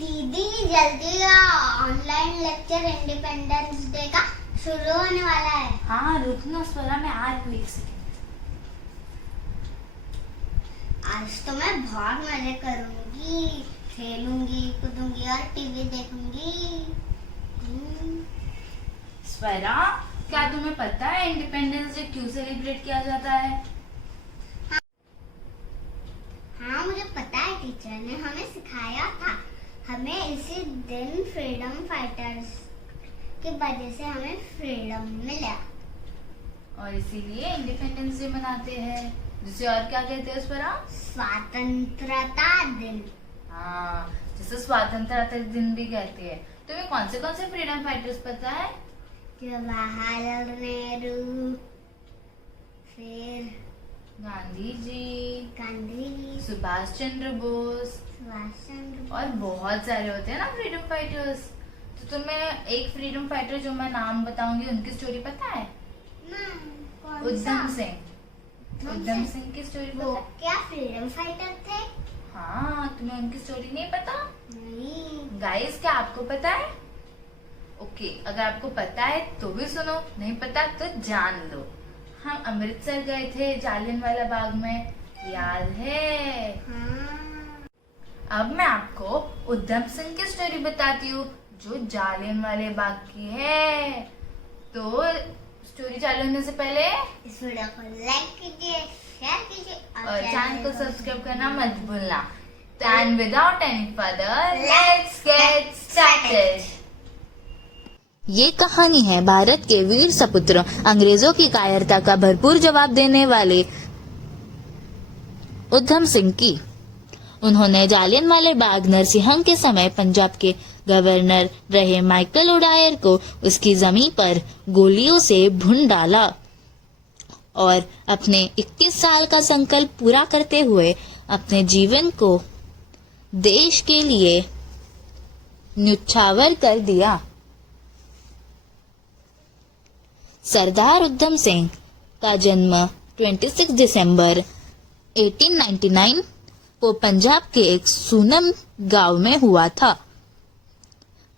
दीदी जल्दी online lecture independence day का शुरू होने वाला है। हाँ रुकना स्वरा, मैं आ रही हूँ एक सेकंड। आज तो मैं बहुत मजे करूंगी, खेलूंगी, कूदूंगी और टीवी देखूंगी। स्वरा, क्या तुम्हें पता है इंडिपेंडेंस डे क्यों सेलिब्रेट किया जाता है? हाँ मुझे पता है, टीचर ने हमें सिखाया था। हमें इसी दिन फ्रीडम फाइटर्स की वजह से हमें फ्रीडम मिला और इसीलिए इंडिपेंडेंस डे मनाते हैं, जिसे और क्या कहते हैं स्वरा? स्वतंत्रता दिन। हाँ, जिसे स्वतंत्रता दिन भी कहते हैं। तुम्हें कौन से फ्रीडम फाइटर्स पता है? जवाहरलाल नेहरू, फिर गांधी जी, सुभाष चंद्र बोस और बहुत सारे होते हैं ना फ्रीडम फाइटर्स। तो तुम्हें एक फ्रीडम फाइटर जो मैं नाम बताऊंगी उनकी स्टोरी पता है? उधम सिंह। उधम सिंह की स्टोरी वो पता है? क्या फ्रीडम फाइटर थे? हाँ, तुम्हें उनकी स्टोरी नहीं पता? नहीं। गाइस, क्या आपको पता है? ओके, अगर आपको पता है तो भी सुनो, नहीं पता तो जान लो। हम अमृतसर गए थे जालियनवाला बाग में, याद है? हाँ। अब मैं आपको उधम सिंह की स्टोरी बताती हूँ जो जालियनवाले बाग की है। तो स्टोरी चालू होने से पहले इस वीडियो को लाइक कीजिए, शेयर कीजिए और चैनल को सब्सक्राइब करना मत भूलना। And without any further, let's get started. ये कहानी है भारत के वीर सपुत्र, अंग्रेजों की कायरता का भरपूर जवाब देने वाले उधम सिंह की। उन्होंने जालियनवाले बाग नरसिंहम के समय पंजाब के गवर्नर रहे माइकल ओडायर को उसकी जमीन पर गोलियों से भून डाला और अपने 21 साल का संकल्प पूरा करते हुए अपने जीवन को देश के लिए न्यौछावर कर दिया। सरदार उधम सिंह का जन्म 26 दिसंबर 1899 को पंजाब के एक सूनम गांव में हुआ था।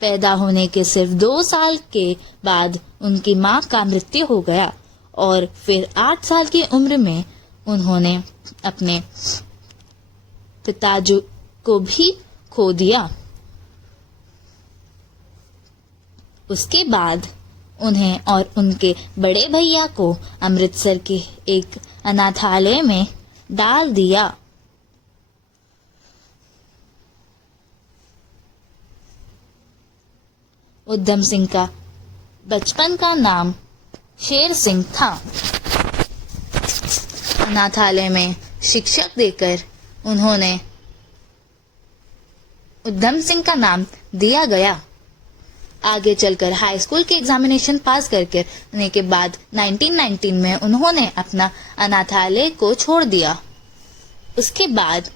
पैदा होने के सिर्फ 2 साल के बाद उनकी मां का मृत्यु हो गया और फिर 8 साल की उम्र में उन्होंने अपने पिताजी को भी खो दिया। उसके बाद उन्हें और उनके बड़े भैया को अमृतसर के एक अनाथालय में डाल दिया। उधम सिंह का बचपन का नाम शेर सिंह था। अनाथालय में शिक्षक देकर उन्होंने उधम सिंह का नाम दिया गया। आगे चलकर हाई स्कूल के एग्जामिनेशन पास करने के बाद 1919 में उन्होंने अपना अनाथालय को छोड़ दिया। उसके बाद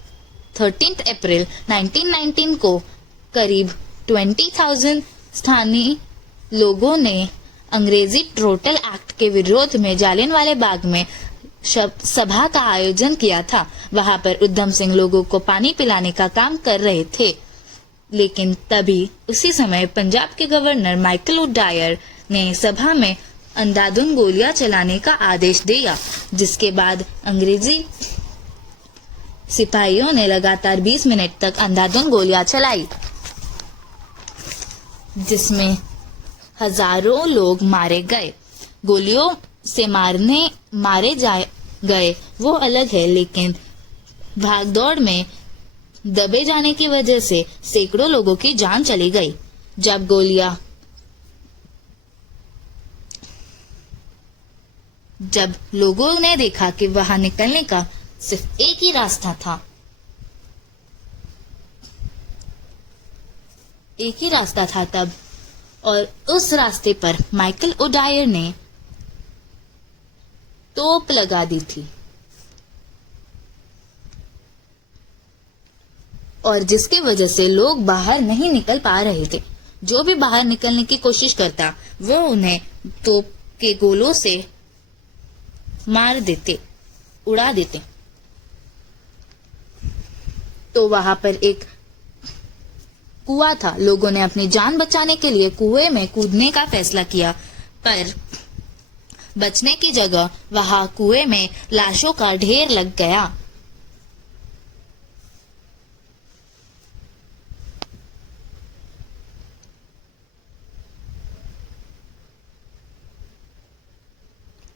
13 अप्रैल 1919 को करीब 20,000 स्थानीय लोगों ने अंग्रेजी टोटल एक्ट के विरोध में जालियनवाले बाग में सभा का आयोजन किया था। वहां पर उधम सिंह लोगों को पानी पिलाने का काम कर रहे थे, लेकिन तभी उसी समय पंजाब के गवर्नर माइकल ओडायर ने सभा में अंधाधुंध गोलियां चलाने का आदेश दिया, जिसके बाद अंग्रेजी सिपाहियों ने लगातार 20 मिनट तक अंधाधुंध गोलियां चलाई, जिसमें हजारों लोग मारे गए। गोलियों से मारे गए वो अलग है, लेकिन भागदौड़ में दबे जाने की वजह से सैकड़ों लोगों की जान चली गई। जब लोगों ने देखा कि वहां निकलने का सिर्फ एक ही रास्ता था, तब और उस रास्ते पर माइकल ओडायर ने तोप लगा दी थी और जिसकी वजह से लोग बाहर नहीं निकल पा रहे थे। जो भी बाहर निकलने की कोशिश करता वो उन्हें तोप के गोलों से उड़ा देते। तो वहां पर एक कुआं था। लोगों ने अपनी जान बचाने के लिए कुएं में कूदने का फैसला किया, पर बचने की जगह वहां कुएं में लाशों का ढेर लग गया।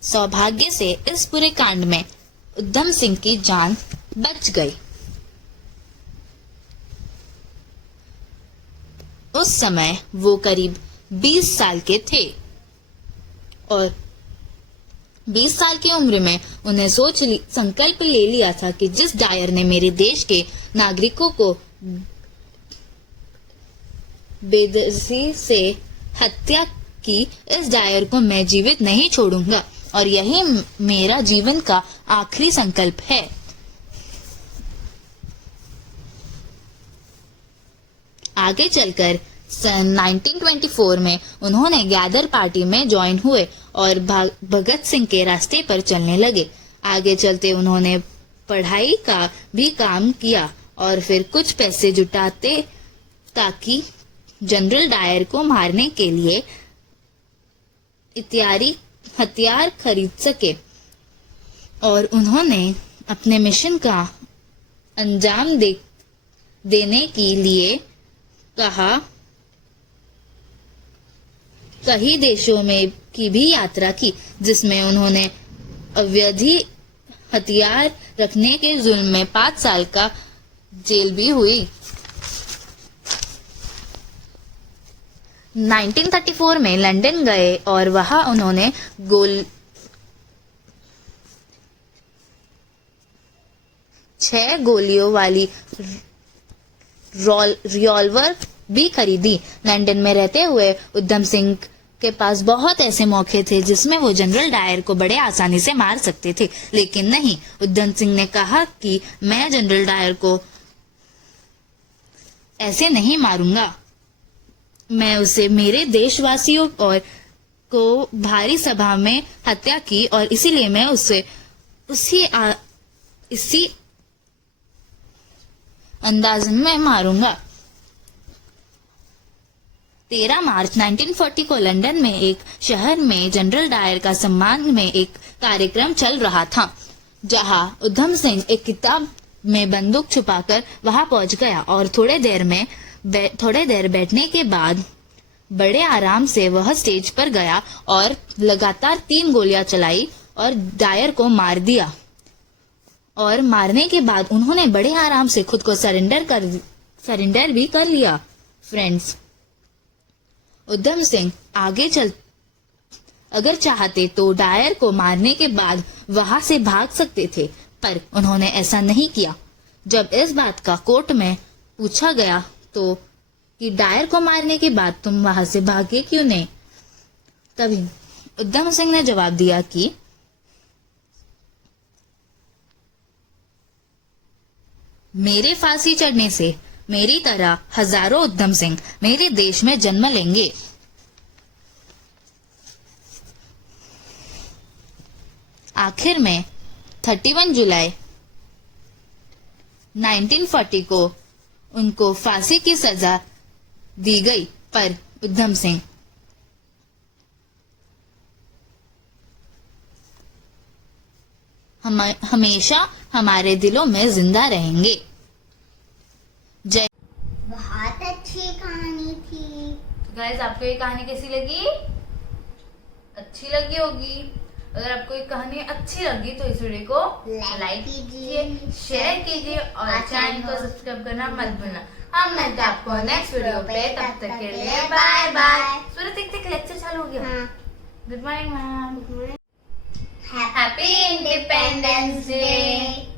सौभाग्य से इस पूरे कांड में उधम सिंह की जान बच गई। उस समय वो करीब 20 साल के थे और 20 साल की उम्र में उन्हें संकल्प ले लिया था कि जिस डायर ने मेरे देश के नागरिकों को बेदर्दी से हत्या की, इस डायर को मैं जीवित नहीं छोड़ूंगा और यही मेरा जीवन का आखिरी संकल्प है। आगे चलकर सन 1924 में उन्होंने गैदर पार्टी में ज्वाइन हुए और भगत सिंह के रास्ते पर चलने लगे। आगे चलते उन्होंने पढ़ाई का भी काम किया और फिर कुछ पैसे जुटाते ताकि जनरल डायर को मारने के लिए हथियार खरीद सके और उन्होंने अपने मिशन का अंजाम देने के लिए कई देशों में की भी यात्रा की, जिसमें उन्होंने अवैध हथियार रखने के जुर्म में 5 साल का जेल भी हुई। 1934 में लंदन गए और वहां उन्होंने 6 गोलियों वाली रिवॉल्वर भी खरीदी। लंदन में रहते हुए उधम सिंह के पास बहुत ऐसे मौके थे जिसमें वो जनरल डायर को बड़े आसानी से मार सकते थे, लेकिन नहीं, उधम सिंह ने कहा कि मैं जनरल डायर को ऐसे नहीं मारूंगा। मैं उसे मेरे देशवासियों और को भारी सभा में हत्या की और इसीलिए मैं उसे इसी अंदाज में मारूंगा। 13 मार्च 1940 को लंदन में एक शहर में जनरल डायर का सम्मान में एक कार्यक्रम चल रहा था, जहां उधम सिंह एक किताब में बंदूक छुपाकर वहां पहुंच गया और थोड़े देर बैठने के बाद बड़े आराम से वह स्टेज पर गया और लगातार 3 गोलियां चलाई और डायर को मार दिया। और मारने के बाद उन्होंने बड़े आराम से खुद को सरेंडर भी कर लिया। फ्रेंड्स, उधम सिंह अगर चाहते तो डायर को मारने के बाद वहां से भाग सकते थे, पर उन्होंने ऐसा नहीं किया। जब इस बात का कोर्ट में पूछा गया तो कि डायर को मारने के बाद तुम वहां से भागे क्यों नहीं, तभी उधम सिंह ने जवाब दिया कि मेरे फांसी चढ़ने से मेरी तरह हजारों उधम सिंह मेरे देश में जन्म लेंगे। आखिर में 31 जुलाई 1940 को उनको फांसी की सजा दी गई, पर उधम सिंह हमेशा हमारे दिलों में जिंदा रहेंगे। जय। बहुत अच्छी कहानी थी। तो गाइस, आपको ये कहानी कैसी लगी? अच्छी लगी होगी। अगर आपको ये कहानी अच्छी लगी तो इस वीडियो को लाइक कीजिए, शेयर कीजिए और चैनल को सब्सक्राइब करना मत भूलना। हम मिलते हैं आपको नेक्स्ट वीडियो पे, तब तक के लिए बाय बाय। सूरज एक लेक्चर चालू हो गया। Good morning ma'am. Happy independence day.